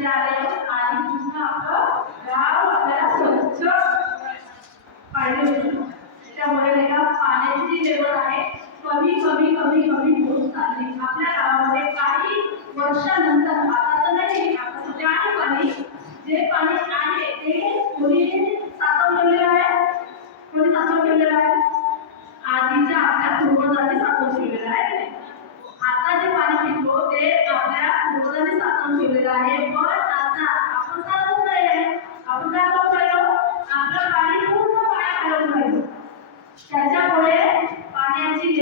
द्यावे म्हणजे आणि पुन्हा आपलं गाव आपल्याला स्वच्छ पाहिजे त्यामुळे बघा पाण्याची जी लेवल आहे कमी कमी कमी कमी होत चालली आपल्या गावामध्ये काही वर्षानंतर आता तर नाही आता सध्या पाणी जे पाणी आहे ते कोणी साठवलेलं आहे कोणी साठवलेलं आहे आधीच्या आपल्या पूर्वजांनी साठवून ठेवलेलं आहे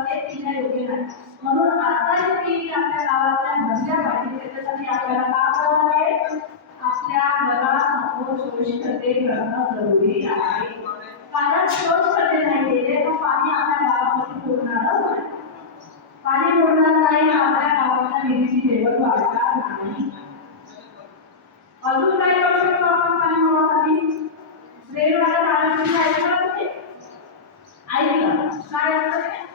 आपले तीन योग्य नाही म्हणून आता योग्य की आपल्या गावातल्या भरल्या पाहिजे त्याच्यासाठी आपल्याला काय करावं लागेल आपल्या मनासमोर शोषकते करणं जरुरी आहे कारण शोषकते नाही गेले तर पाणी आपल्या गावामध्ये पुरणार नाही पाणी पुरणार नाही आपल्या गावातल्या निधीची लेवल वाढणार नाही अजून काही करू शकतो आपण पाणी मोडण्यासाठी रेल वाला पाण्याची ऐकलं ऐकलं काय असतं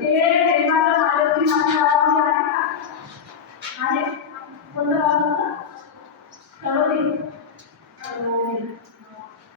కొందరు ఎవరు